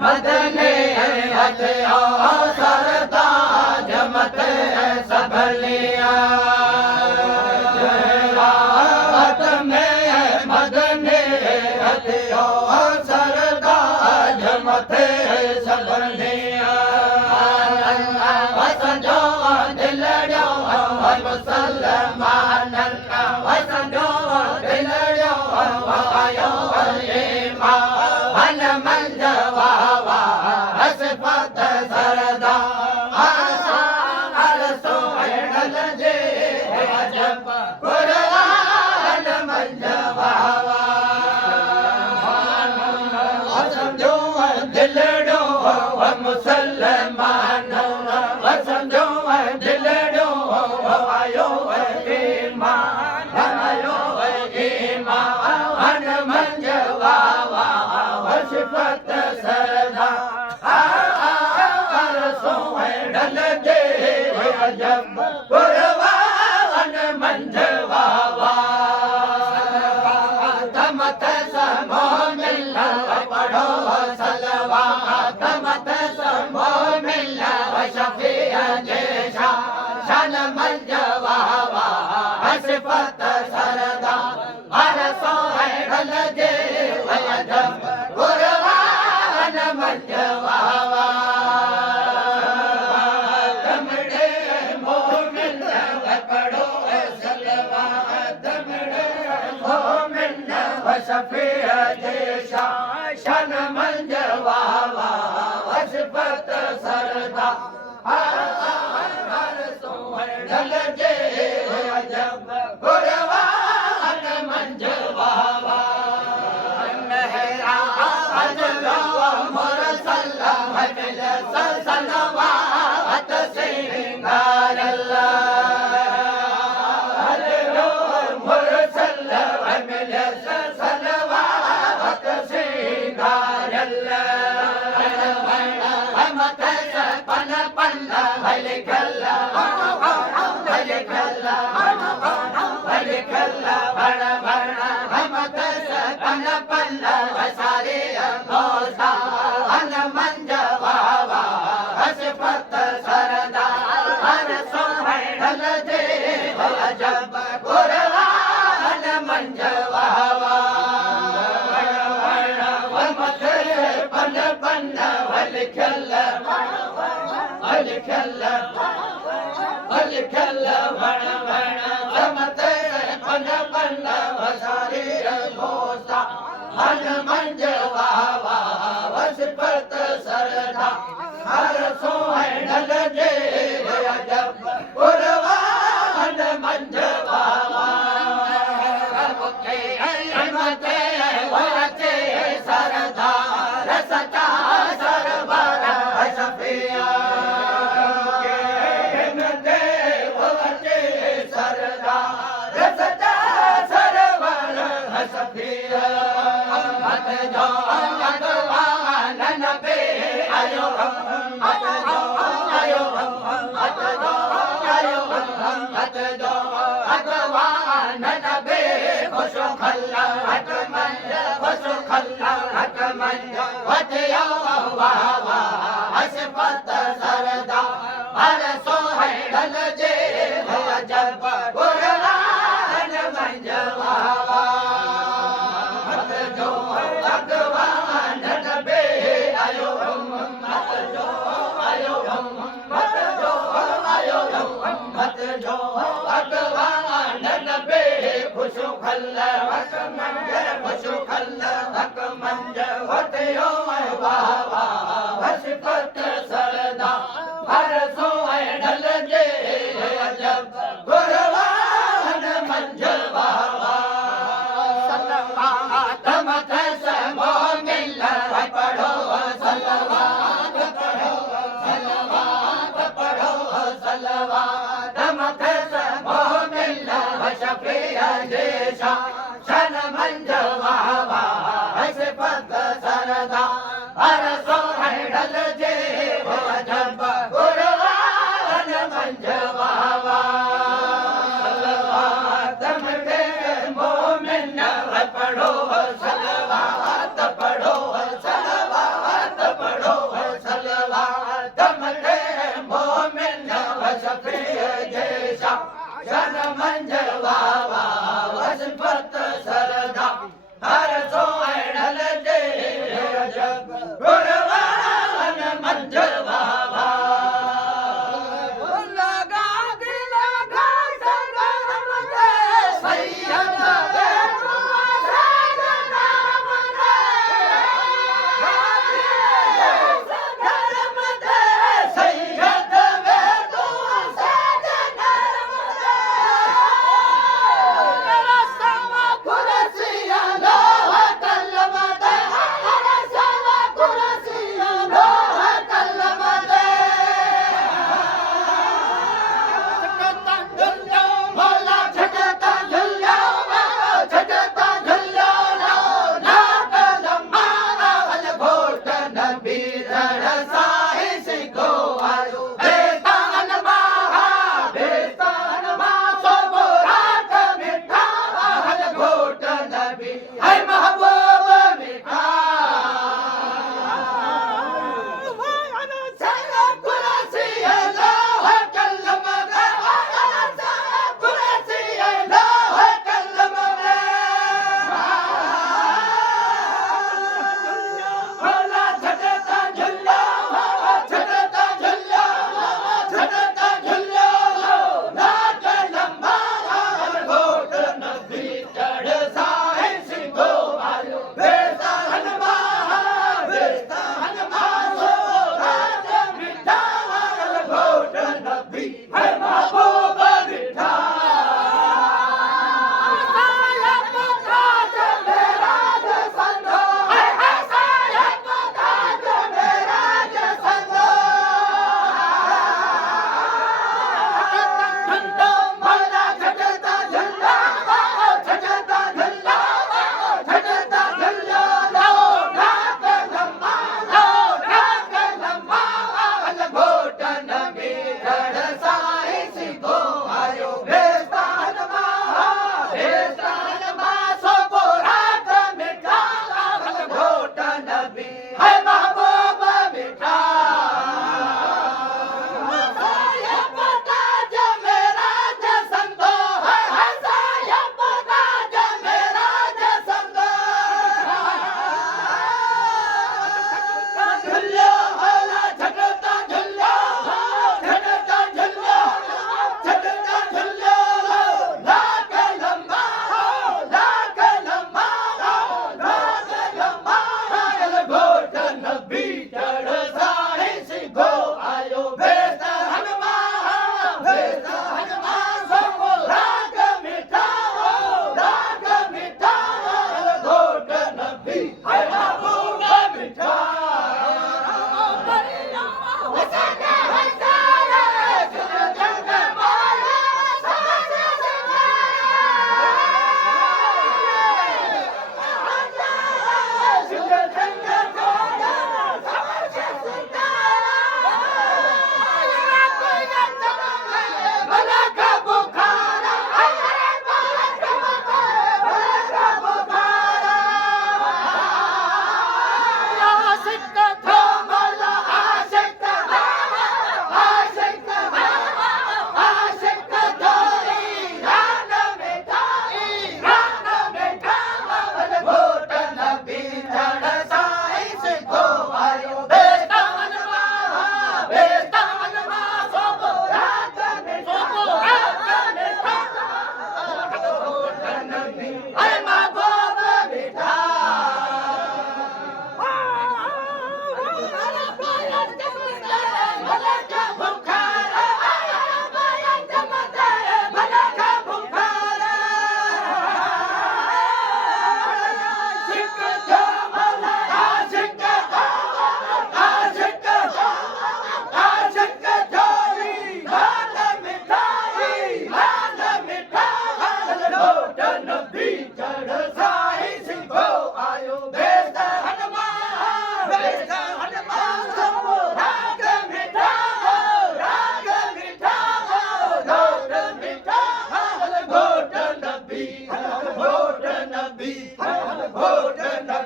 मदने हथिया सरदा जमत सबलिया रात में मदने हथिया सरदा जमत सबलिया वसजो दिलड़ो मुसलमान वसजो दिलड़ो आयो हन मंजवा हसफत सरदा अरसो हेडल जे अजब कुरान मंजवा समझो दिलड़ो मुसलमान समझो दिलड़ो आयो ईमान आयो ईमान मंजवा सिफत सरदा अरसो हेडल जे अजब कुरान मंजवा तमत समो मिला पढ़ो सलवात तमत समो मिला शफिया जैसा शान मंजवा सिफत सरदा अरसो हेडल जे अजब कुरान मंजवा तमड़े मोमिन पढ़ो सलवात तमड़े मोमिन शफिया जैसा शान मंजवा सिफत सरदा अरसो हेडल जे अजब कुरान मंजवा अजब कुरान मंजवा पन पन लिखल वण वण समत पन पन वसारे घोसा हन मंजवा सिफत सरदा अरसो हेडल जे अजब कुरान मंजवा सरदा रसता सरवर शफिया सरदा रसता सरवर शफिया मत जो भगवान नबी आयो मत जो आयो मत जो आयो मत जो भगवान नबी खुशो खल्ला हट मंज खुशो खल्ला हट मंज वतिया वावा हसफत सरदा अरसो हेडल जे अजब कुरान मंजवा मत जो भगवान नबी आयो मत जो आयो मत जो आयो मत जो भगवान नबी खुशो खल्ला हट मंज खुशो खल्ला हट मंज वतिया वावा हसफत सरदा अरसो हेडल जे अजब कुरान मंजवा सलवात मत समो मिला पढ़ो सलवात पढ़ो सलवात पढ़ो सलवात मत समो मिला शफिया जैसा शान मंजवा सिफत सरदा अरसो हेडल जे अजब कुरान मंजवा सलवात में मोमिन पढ़ो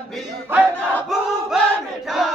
नबी है महबूब मिठा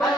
বাংলা